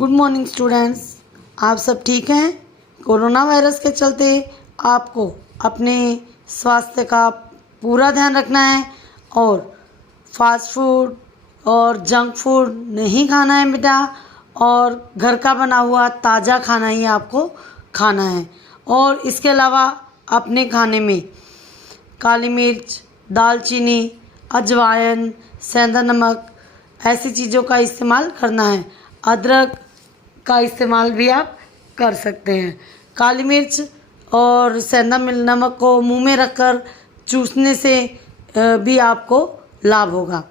Good morning students. आप सब ठीक हैं? कोरोना वायरस के चलते आपको अपने स्वास्थ्य का पूरा ध्यान रखना है और फास्ट फूड और जंक फूड नहीं खाना है बेटा, और घर का बना हुआ ताज़ा खाना ही आपको खाना है। और इसके अलावा अपने खाने में काली मिर्च, दालचीनी, अजवाइन, सेंधा नमक ऐसी चीज़ों का इस्तेमाल करना है। अदरक का इस्तेमाल भी आप कर सकते हैं। काली मिर्च और सेंधा नमक को मुंह में रखकर चूसने से भी आपको लाभ होगा।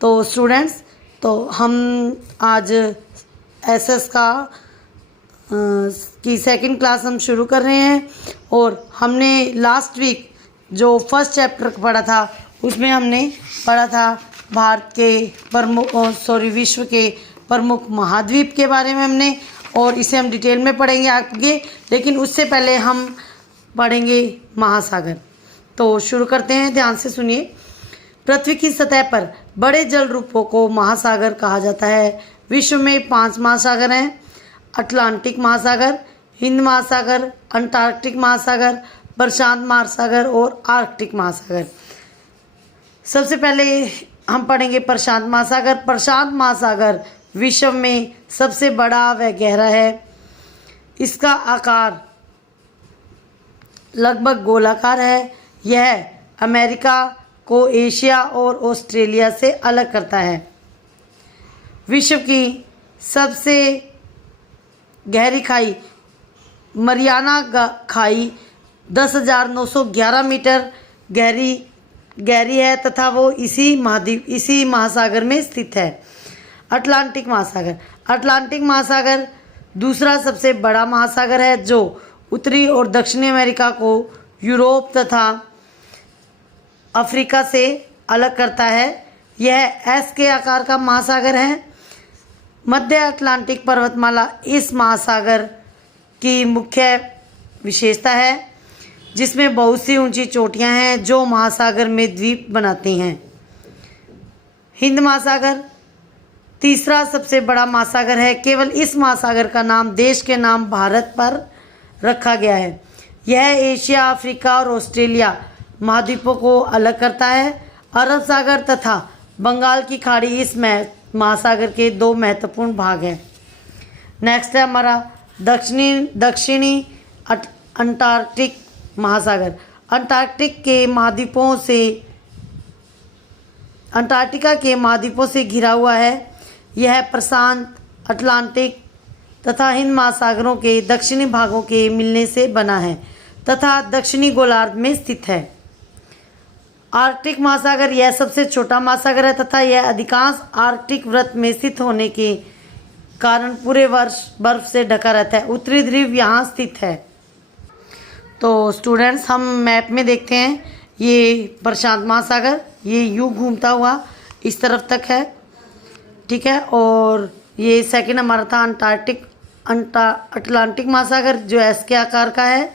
तो स्टूडेंट्स, तो हम आज एसएस का की सेकंड क्लास हम शुरू कर रहे हैं। और हमने लास्ट वीक जो फर्स्ट चैप्टर पढ़ा था उसमें हमने पढ़ा था भारत के विश्व के प्रमुख महाद्वीप के बारे में हमने, और इसे हम डिटेल में पढ़ेंगे आगे। लेकिन उससे पहले हम पढ़ेंगे महासागर। तो शुरू करते हैं, ध्यान से सुनिए। पृथ्वी की सतह पर बड़े जल रूपों को महासागर कहा जाता है। विश्व में 5 महासागर हैं: अटलांटिक महासागर, हिंद महासागर, अंटार्कटिक महासागर, प्रशांत महासागर और आर्कटिक महासागर। सबसे पहले हम पढ़ेंगे प्रशांत महासागर। प्रशांत महासागर विश्व में सबसे बड़ा व गहरा है। इसका आकार लगभग गोलाकार है। यह अमेरिका को एशिया और ऑस्ट्रेलिया से अलग करता है। विश्व की सबसे गहरी खाई मरियाना खाई 10,911 मीटर गहरी है तथा वो इसी महासागर में स्थित है। अटलांटिक महासागर दूसरा सबसे बड़ा महासागर है जो उत्तरी और दक्षिणी अमेरिका को यूरोप तथा अफ्रीका से अलग करता है। यह एस के आकार का महासागर है। मध्य अटलांटिक पर्वतमाला इस महासागर की मुख्य विशेषता है, जिसमें बहुत सी ऊंची चोटियां हैं जो महासागर में द्वीप बनाती हैं। हिंद महासागर तीसरा सबसे बड़ा महासागर है। केवल इस महासागर का नाम देश के नाम भारत पर रखा गया है। यह एशिया, अफ्रीका और ऑस्ट्रेलिया महाद्वीपों को अलग करता है। अरब सागर तथा बंगाल की खाड़ी इस महासागर के 2 महत्वपूर्ण भाग हैं। नेक्स्ट है हमारा दक्षिणी अंटार्कटिक महासागर। अंटार्कटिका के महाद्वीपों से घिरा हुआ है। यह प्रशांत, अटलांटिक तथा हिंद महासागरों के दक्षिणी भागों के मिलने से बना है तथा दक्षिणी गोलार्ध में स्थित है। आर्कटिक महासागर यह सबसे छोटा महासागर है तथा यह अधिकांश आर्कटिक वृत्त में स्थित होने के कारण पूरे वर्ष बर्फ से ढका रहता है। उत्तरी ध्रुव यहाँ स्थित है। तो स्टूडेंट्स, हम मैप में देखते हैं, ये प्रशांत महासागर ये यूं घूमता हुआ इस तरफ तक है, ठीक है। और ये सेकंड हमारा था अटलांटिक महासागर जो एस के आकार का है,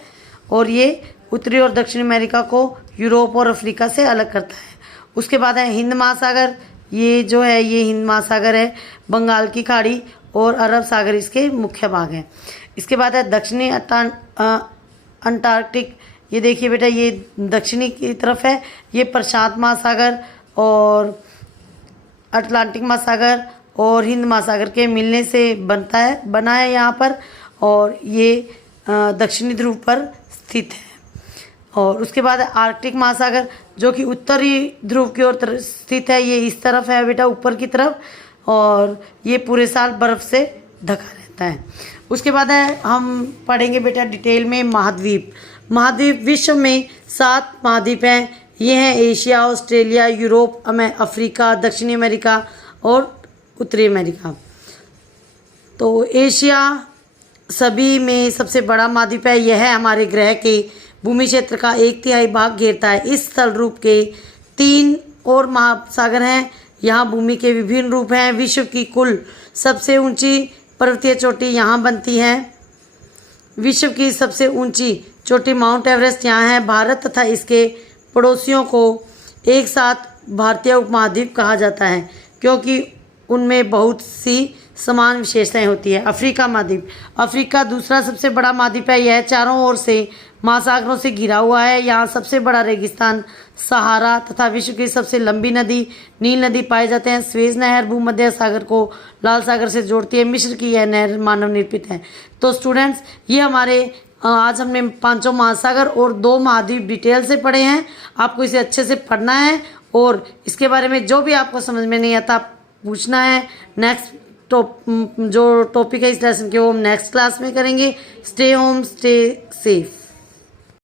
और ये उत्तरी और दक्षिण अमेरिका को यूरोप और अफ्रीका से अलग करता है। उसके बाद है हिंद महासागर। ये जो है ये हिंद महासागर है, बंगाल की खाड़ी और अरब सागर इसके मुख्य भाग हैं। इसके बाद है दक्षिणी अंटार्कटिक। ये देखिए बेटा, ये दक्षिणी की तरफ है। ये प्रशांत महासागर और अटलांटिक महासागर और हिंद महासागर के मिलने से बना है यहाँ पर, और ये दक्षिणी ध्रुव पर स्थित है। और उसके बाद आर्कटिक महासागर जो कि उत्तरी ध्रुव की ओर स्थित है। ये इस तरफ है बेटा, ऊपर की तरफ, और ये पूरे साल बर्फ से ढका रहता है। उसके बाद है हम पढ़ेंगे बेटा डिटेल में महाद्वीप। विश्व में 7 महाद्वीप हैं। ये हैं एशिया, ऑस्ट्रेलिया, यूरोप, अफ्रीका, दक्षिणी अमेरिका और उत्तरी अमेरिका। तो एशिया सभी में सबसे बड़ा महाद्वीप है। यह हमारे ग्रह के भूमि क्षेत्र का 1/3 भाग घेरता है। इस स्थल रूप के 3 और महासागर हैं। यहाँ भूमि के विभिन्न रूप हैं। विश्व की कुल सबसे ऊंची पर्वतीय चोटी यहाँ बनती है। विश्व की सबसे ऊंची चोटी माउंट एवरेस्ट यहाँ है। भारत तथा इसके पड़ोसियों को एक साथ भारतीय उपमहाद्वीप कहा जाता है, क्योंकि उनमें बहुत सी समान विशेषताएं होती है। अफ्रीका महाद्वीप, अफ्रीका दूसरा सबसे बड़ा महाद्वीप है। यह चारों ओर से महासागरों से घिरा हुआ है। यहाँ सबसे बड़ा रेगिस्तान सहारा तथा विश्व की सबसे लंबी नदी नील नदी पाए जाते हैं। स्वेज नहर भूमध्य सागर को लाल सागर से जोड़ती है। मिस्र की यह नहर मानव निर्मित है। तो स्टूडेंट्स, ये हमारे आज हमने पांचों महासागर और 2 महाद्वीप डिटेल से पढ़े हैं। आपको इसे अच्छे से पढ़ना है और इसके बारे में जो भी आपको समझ में नहीं आता पूछना है। नेक्स्ट जो टॉपिक है इस लेसन के वो हम नेक्स्ट क्लास में करेंगे। Stay home, stay safe.